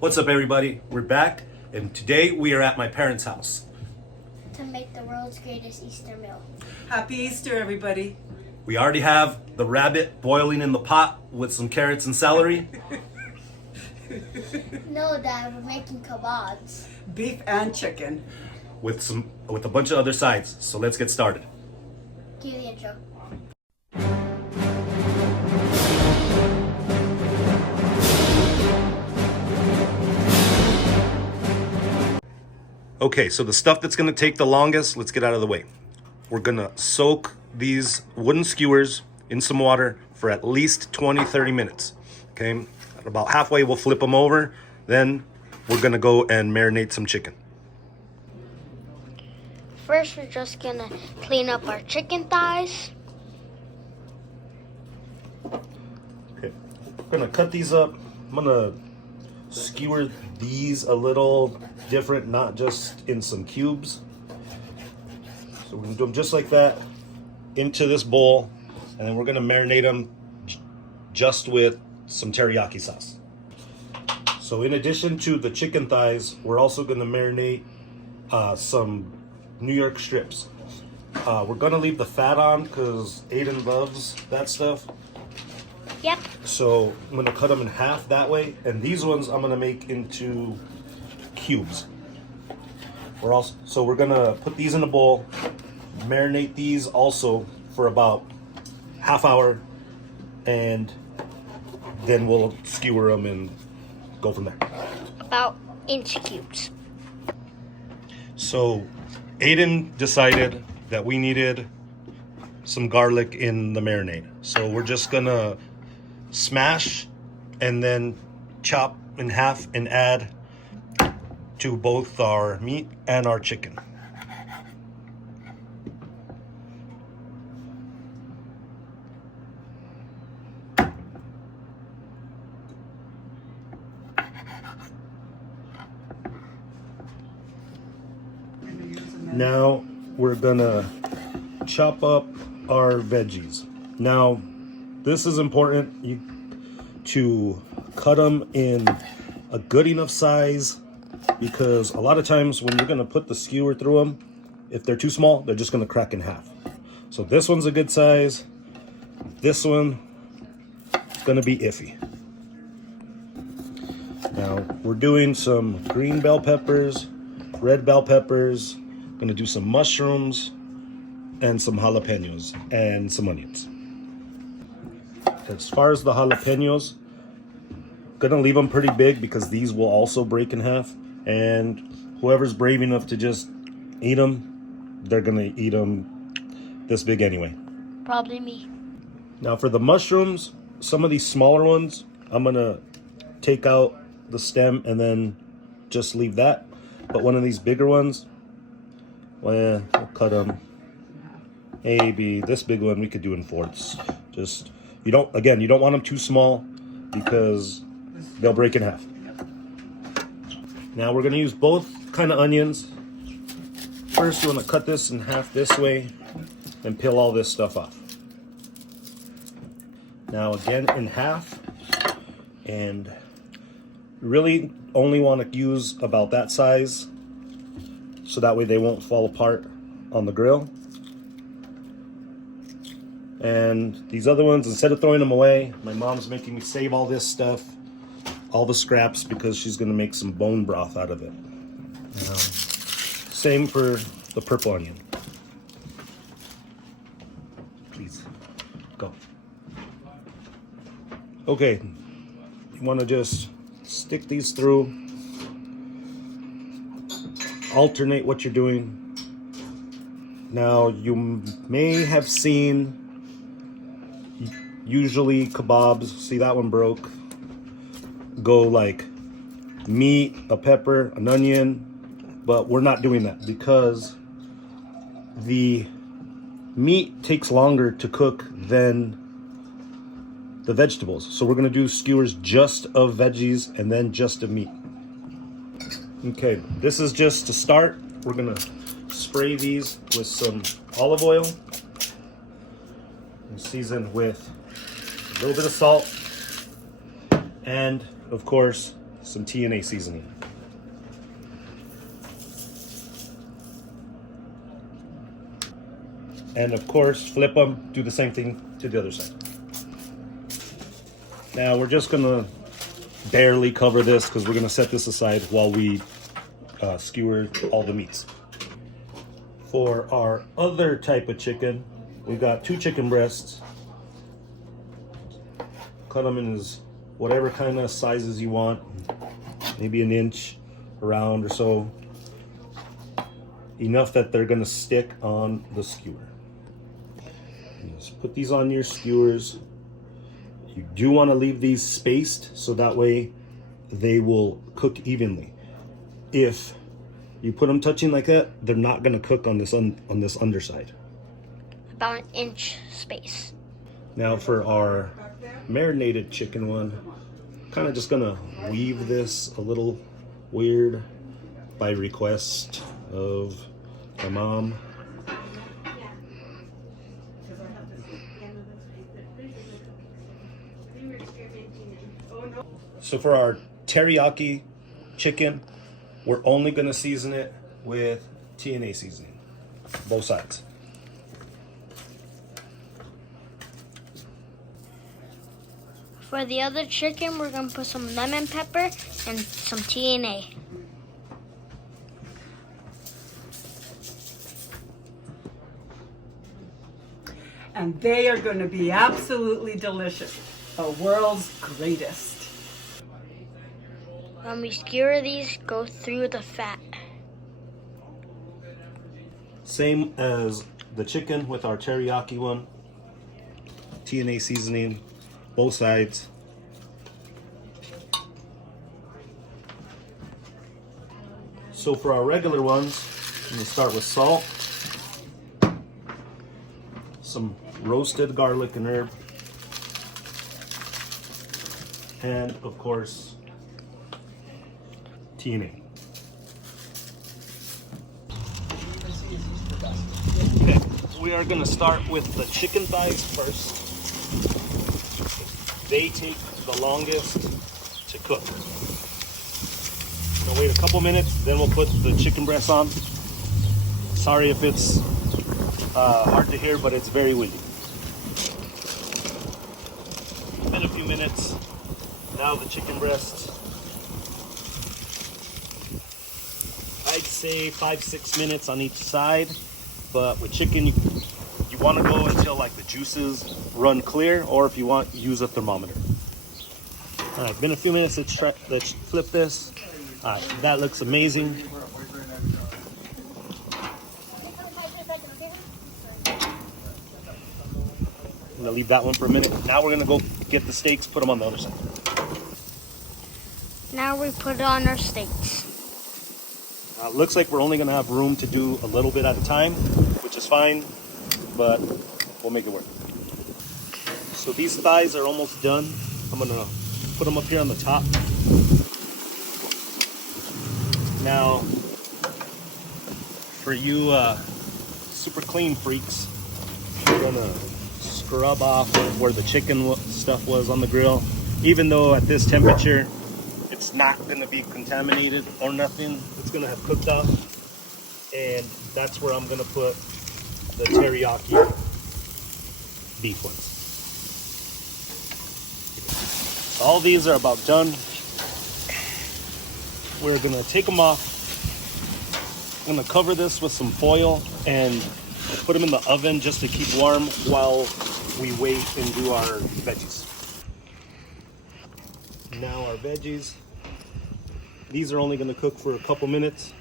What's up, everybody? We're back, and today we are at my parents' house. To make the world's greatest Easter meal. Happy Easter, everybody. We already have the rabbit boiling in the pot with some carrots and celery. No, Dad, we're making kabobs. Beef and chicken. with a bunch of other sides. So let's get started. Cue the intro. Okay, so the stuff that's gonna take the longest, let's get out of the way. We're gonna soak these wooden skewers in some water for at least 20-30 minutes. Okay, about halfway we'll flip them over. Then we're gonna go and marinate some chicken. First, we're just gonna clean up our chicken thighs. Okay, we're gonna cut these up. I'm gonna skewer these a little different, not just in some cubes. So we're gonna do them just like that into this bowl, and then we're gonna marinate them just with some teriyaki sauce. So in addition to the chicken thighs, we're also gonna marinate some New York strips. We're gonna leave the fat on because Aiden loves that stuff. Yep. So I'm gonna cut them in half that way, and these ones I'm gonna make into cubes. We're gonna put these in a bowl, marinate these also for about half hour, and then we'll skewer them and go from there. About inch cubes. So Aiden decided that we needed some garlic in the marinade. So we're just gonna smash and then chop in half and add to both our meat and our chicken. Now we're gonna chop up our veggies. Now this is important to cut them in a good enough size, because a lot of times when you're gonna put the skewer through them, if they're too small, they're just gonna crack in half. So this one's a good size. This one is gonna be iffy. Now we're doing some green bell peppers, red bell peppers, gonna do some mushrooms and some jalapenos and some onions. As far as the jalapenos, gonna leave them pretty big because these will also break in half, and whoever's brave enough to just eat them, they're gonna eat them this big anyway. Probably me. Now for the mushrooms, some of these smaller ones, I'm gonna take out the stem and then just leave that. But one of these bigger ones, well, we'll cut them. Maybe this big one we could do in fourths. Just, you don't want them too small because they'll break in half. Now we're gonna use both kind of onions. First, you wanna cut this in half this way and peel all this stuff off. Now again in half, and really only wanna use about that size, so that way they won't fall apart on the grill. And these other ones, instead of throwing them away, my mom's making me save all this stuff, all the scraps, because she's gonna make some bone broth out of it. Same for the purple onion. Please, go. Okay, you wanna just stick these through. Alternate what you're doing. Now you may have seen, usually kebabs, see that one broke, go like meat, a pepper, an onion, but we're not doing that because the meat takes longer to cook than the vegetables. So we're gonna do skewers just of veggies and then just of meat. Okay, this is just to start. We're gonna spray these with some olive oil and season with a little bit of salt and, of course, some TNA seasoning. And of course, flip them, do the same thing to the other side. Now we're just gonna barely cover this because we're gonna set this aside while we skewer all the meats. For our other type of chicken, we've got 2 chicken breasts. Cut them in as whatever kind of sizes you want, maybe an inch around or so. Enough that they're gonna stick on the skewer. Just put these on your skewers. You do want to leave these spaced so that way they will cook evenly. If you put them touching like that, they're not going to cook on this underside. About an inch space. Now for our marinated chicken one, kind of just going to weave this a little weird by request of my mom. So for our teriyaki chicken, we're only going to season it with TNA seasoning, both sides. For the other chicken, we're going to put some lemon pepper and some TNA. And they are going to be absolutely delicious. The world's greatest. When we skewer these, go through the fat. Same as the chicken with our teriyaki one. TNA seasoning, both sides. So for our regular ones, I'm going to start with salt, some roasted garlic and herb, and of course, TNA. Okay, we are going to start with the chicken thighs first. They take the longest to cook. We'll wait a couple minutes, then we'll put the chicken breast on. Sorry if it's hard to hear, but it's very windy. Been a few minutes. Now the chicken breast. I'd say 5-6 minutes on each side, but with chicken you want to go until like the juices run clear, or if you want, use a thermometer. All right, been a few minutes. Let's flip this. All right, that looks amazing. I'm gonna leave that one for a minute. Now we're gonna go get the steaks, put them on the other side. Now we put on our steaks. Looks like we're only gonna have room to do a little bit at a time, which is fine, but we'll make it work. So these thighs are almost done. I'm gonna put them up here on the top. Now, for you super clean freaks, we're gonna scrub off where the chicken stuff was on the grill. Even though at this temperature, it's not gonna be contaminated or nothing. It's gonna have cooked off. And that's where I'm gonna put the teriyaki beef ones. All these are about done. We're gonna take them off. I'm gonna cover this with some foil and put them in the oven just to keep warm while we wait and do our veggies. Now our veggies. These are only gonna cook for a couple minutes,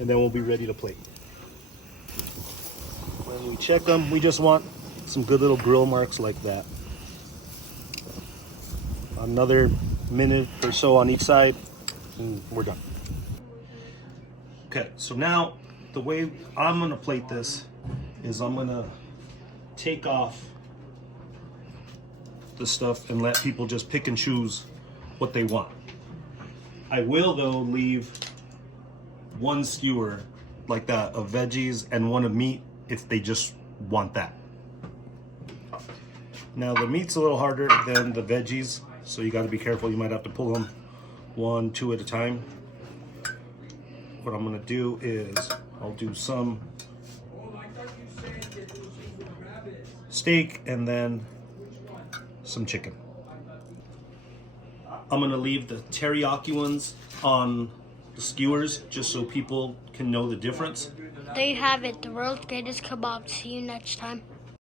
and then we'll be ready to plate. When we check them, we just want some good little grill marks like that. Another minute or so on each side, and we're done. Okay, so now the way I'm gonna plate this is I'm gonna take off the stuff and let people just pick and choose what they want. I will though leave one skewer like that of veggies and one of meat if they just want that. Now the meat's a little harder than the veggies, so you got to be careful. You might have to pull them 1, 2 at a time. What I'm gonna do is I'll do some steak and then some chicken. I'm gonna leave the teriyaki ones on the skewers just so people can know the difference. There you have it, the world's greatest kebabs. See you next time.